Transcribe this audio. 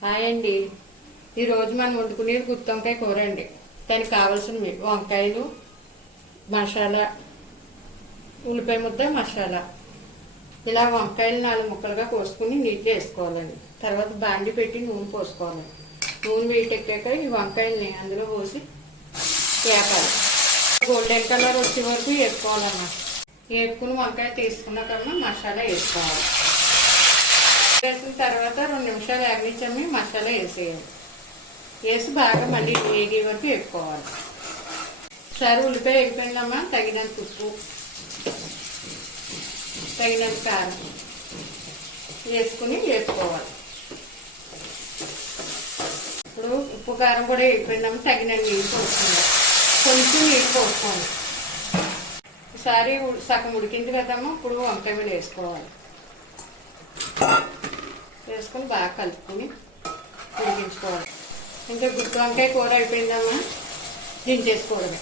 Hi అండి. ఈరోజు మనం వండుకునేది గుత్తి వంకాయ కూర అండి. దానికి కావాల్సినవి వంకాయలు, మసాలా, ఉల్లిపాయ ముద్ద, మసాలా. ఇలా వంకాయలు 4 ముక్కలుగా కోసుకుని నీట్గా వేసుకోవాలండి. తర్వాత బాండి పెట్టి నూనె పోసుకోవాలి. నూనె వేటెక్కాక ఈ వంకాయల్ని అందులో పోసి వేపాలి. గోల్డెన్ కలర్ వచ్చే వరకు వేసుకోవాలన్నమాట. వేపుకుని వంకాయ తీసుకున్న కన్నా మసాలా వేసుకోవాలి. వేసిన తర్వాత 2 నిమిషాలు వేగనిచ్చని మసాలా వేసేయాలి. వేసి బాగా మళ్ళీ వేగే వరకు వేపుకోవాలి. ఒకసారి ఉల్లిపాయ వేగిపోయిందమ్మా, తగినంత ఉప్పు, తగినంత కారం వేసుకుని వేపుకోవాలి. ఇప్పుడు ఉప్పు కారం కూడా వేగిపోయిందమ్మా, తగినంత నీళ్ళు పోసుకోండి. కొంచెం నీళ్ళు పోసుకోండి. ఒకసారి సగం ఉడికింది కదమ్మా, ఇప్పుడు వంకాయ కూడా వేసుకోవాలి. వేసుకొని బాగా కలుపుకొని ఉడికించుకోవాలి. ఇంకా గుత్తి వంకాయ కూర అయిపోయిందమ్మా, దించేసుకోవడమే.